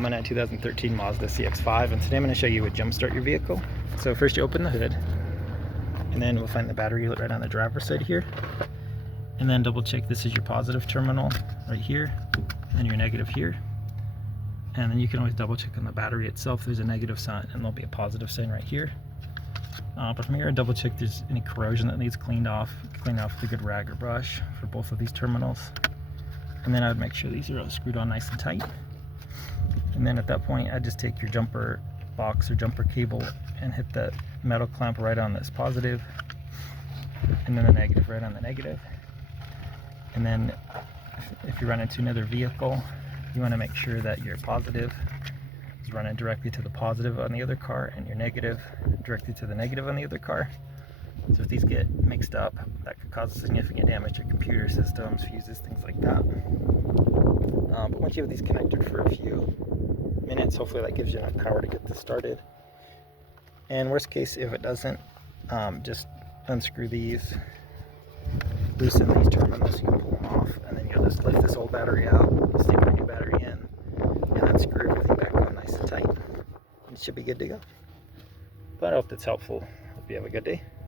I'm in a 2013 Mazda CX-5, and today I'm going to show you how to jump start your vehicle. So first you open the hood, and then we'll find the battery right on the driver's side here, and then double check this is your positive terminal right here, and your negative here. And then you can always double check on the battery itself. There's a negative sign and there'll be a positive sign right here. But from here, double check there's any corrosion that needs cleaned off. Clean off with a good rag or brush for both of these terminals. And then I would make sure these are all screwed on nice and tight. And then at that point, I'd just take your jumper box or jumper cable and hit the metal clamp right on this positive, and then the negative right on the negative. And then if you run into another vehicle, you want to make sure that your positive is running directly to the positive on the other car and your negative directly to the negative on the other car. So if these get mixed up, that could cause significant damage to computer systems, fuses, things like that. But once you have these connected for a few minutes, hopefully that gives you enough power to get this started. And worst case, if it doesn't, just unscrew these, loosen these terminals, you can pull them off, and then you'll just lift this old battery out, stick your new battery in, and then screw everything back on nice and tight. And it should be good to go. But I hope that's helpful. Hope you have a good day.